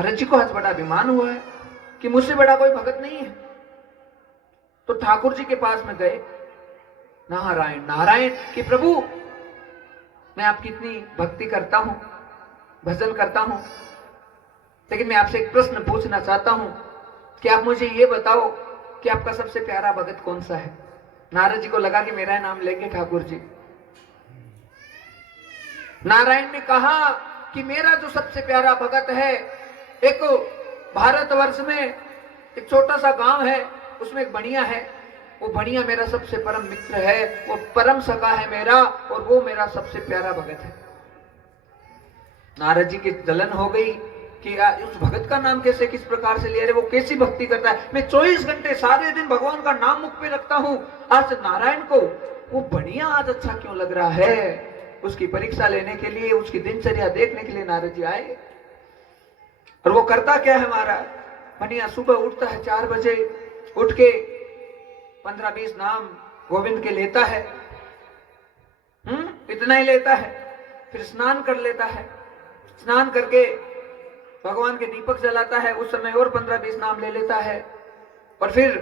नारद जी को आज बड़ा अभिमान हुआ है कि मुझसे बड़ा कोई भगत नहीं है। तो ठाकुर जी के पास में गए, नारायण नारायण कि प्रभु मैं आपकी इतनी भक्ति करता हूं, भजन करता हूं, लेकिन मैं आपसे एक प्रश्न पूछना चाहता हूं कि आप मुझे ये बताओ कि आपका सबसे प्यारा भगत कौन सा है। नारद जी को लगा कि मेरा नाम लेंगे ठाकुर जी। नारायण ने कहा कि मेरा जो सबसे प्यारा भगत है, एक भारतवर्ष में एक छोटा सा गांव है, उसमें एक बनिया है, वो बनिया मेरा सबसे परम मित्र है, वो परम सखा है मेरा, और वो मेरा सबसे प्यारा भगत है। नारद जी की जलन हो गई कि उस भगत का नाम कैसे, किस प्रकार से ले रहे, वो कैसी भक्ति करता है। मैं 24 घंटे सारे दिन भगवान का नाम मुख पे रखता हूं, आज नारायण को वो बढ़िया आज अच्छा क्यों लग रहा है। उसकी परीक्षा लेने के लिए, उसकी दिनचर्या देखने के लिए नारद जी आए। और वो करता क्या है महाराज, बढ़िया सुबह उठता है 4 बजे, उठ के 15-20 नाम गोविंद के लेता है, इतना ही लेता है। फिर स्नान कर लेता है, स्नान करके भगवान के दीपक जलाता है, उस समय और 15-20 नाम ले लेता है। और फिर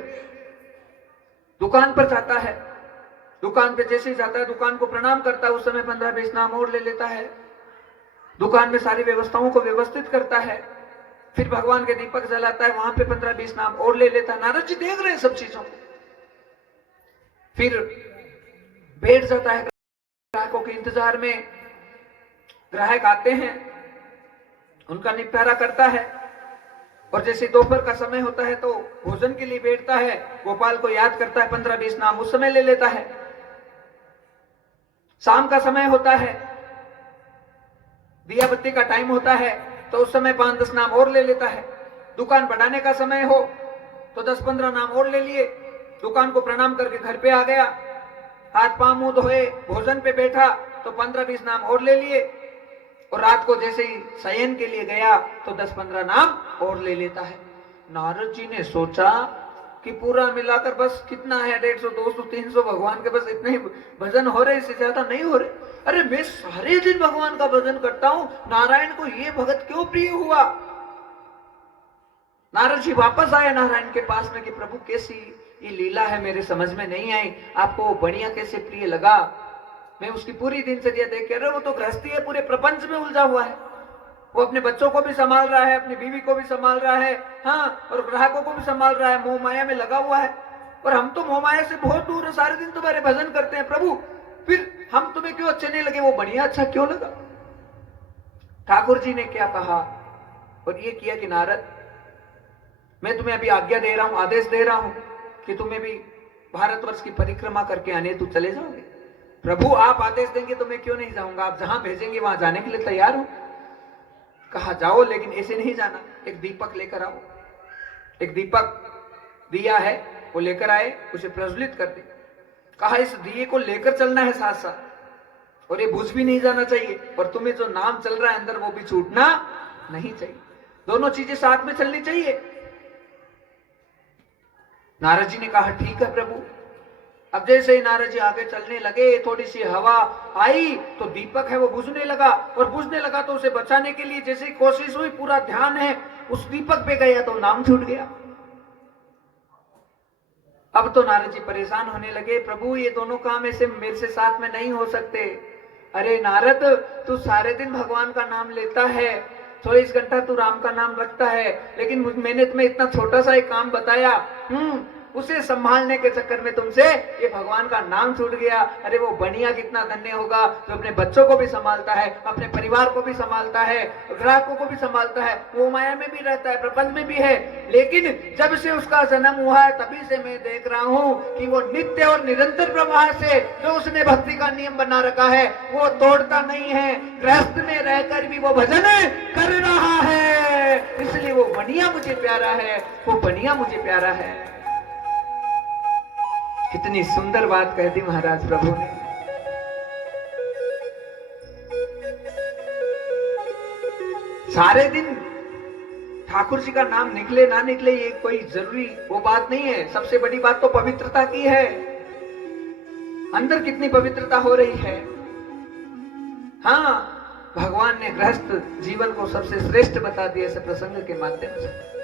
दुकान पर जाता है, दुकान पे जैसे ही जाता है दुकान को प्रणाम करता है, उस समय 15-20 नाम और ले लेता है। दुकान में सारी व्यवस्थाओं को व्यवस्थित करता है, फिर भगवान के दीपक जलाता है, वहां पे 15-20 नाम और ले लेता है। नारद जी देख रहे हैं सब चीजों को। फिर बैठ जाता है ग्राहकों के इंतजार में, ग्राहक आते हैं, उनका निपटारा करता है। और जैसे दोपहर का समय होता है तो भोजन के लिए बैठता है, गोपाल को याद करता है, 15-20 नाम उस समय ले लेता है। शाम का समय होता है, दिया बत्ती का टाइम होता है, तो उस समय 5-10 नाम और ले लेता है। दुकान बढ़ाने का समय हो तो 10-15 नाम और ले लिए। दुकान को प्रणाम करके घर पे आ गया, हाथ पांव मुंह धोए, भोजन पे बैठा तो 15-20 नाम और ले लिए। और रात को जैसे ही शयन के लिए गया तो 10-15 नाम और ले लेता है। नारद जी ने सोचा कि पूरा मिलाकर बस कितना है, 150, 200, 300 भगवान के बस इतने ही भजन हो रहे, इससे ज्यादा नहीं हो रहे। अरे मैं सारे दिन भगवान का भजन करता हूं, नारायण को ये भगत क्यों प्रिय हुआ। नारद जी वापस आए नारायण के पास में कि प्रभु कैसी ये लीला है, मेरे समझ में नहीं आई, आपको बढ़िया कैसे प्रिय लगा। मैं उसकी पूरी दिनचर्या देख के, अरे वो तो गृहस्थी है, पूरे प्रपंच में उलझा हुआ है, वो अपने बच्चों को भी संभाल रहा है, अपनी बीवी को भी संभाल रहा है, हाँ, और ग्राहकों को भी संभाल रहा है, मोह माया में लगा हुआ है। और हम तो मोह माया से बहुत दूर है, सारे दिन तुम्हारे भजन करते हैं प्रभु, फिर हम तुम्हें क्यों अच्छे नहीं लगे, वो बढ़िया अच्छा क्यों लगा। ठाकुर जी ने क्या कहा और ये किया कि नारद मैं तुम्हें अभी आज्ञा दे रहा हूं, आदेश दे रहा हूं कि तुम्हें भी भारतवर्ष की परिक्रमा करके आने तो चले जाओगे। प्रभु आप आदेश देंगे तो मैं क्यों नहीं जाऊंगा, आप जहां भेजेंगे वहां जाने के लिए तैयार हूं। कहा जाओ, लेकिन ऐसे नहीं जाना, एक दीपक लेकर आओ। एक दीपक दिया है वो लेकर आए, उसे प्रज्वलित कर दे। कहा इस दिए को लेकर चलना है साथ साथ, और ये बुझ भी नहीं जाना चाहिए, और तुम्हें जो नाम चल रहा है अंदर वो भी छूटना नहीं चाहिए, दोनों चीजें साथ में चलनी चाहिए। नारद जी ने कहा ठीक है प्रभु। अब जैसे ही नारद जी आगे चलने लगे, थोड़ी सी हवा आई तो दीपक है वो बुझने लगा, और बुझने लगा तो उसे बचाने के लिए जैसे ही कोशिश हुई, पूरा ध्यान है उस दीपक पे गया तो नाम छूट गया। अब तो नारद जी परेशान होने लगे, प्रभु ये दोनों काम ऐसे मेरे से साथ में नहीं हो सकते। अरे नारद तू सारे दिन भगवान का नाम लेता है, 24 घंटा तू राम का नाम रखता है, लेकिन मैंने तुम्हें इतना छोटा सा एक काम बताया, उसे संभालने के चक्कर में तुमसे ये भगवान का नाम छूट गया। अरे वो बनिया कितना धन्य होगा जो अपने बच्चों को भी संभालता है, अपने परिवार को भी संभालता है, ग्राहकों को भी संभालता है, वो माया में भी रहता है, प्रपंच में भी है, लेकिन जब से उसका जन्म हुआ है तभी से मैं देख रहा हूं कि वो नित्य और निरंतर प्रवाह से जो उसने भक्ति का नियम बना रखा है वो तोड़ता नहीं है, गृहस्थ में रहकर भी वो भजन कर रहा है। इसलिए वो बनिया मुझे प्यारा है, वो बनिया मुझे प्यारा है। कितनी सुंदर बात कह दी महाराज प्रभु ने। सारे दिन ठाकुर जी का नाम निकले ना निकले ये कोई जरूरी वो बात नहीं है, सबसे बड़ी बात तो पवित्रता की है, अंदर कितनी पवित्रता हो रही है। हाँ, भगवान ने गृहस्थ जीवन को सबसे श्रेष्ठ बता दिया इस प्रसंग के माध्यम से।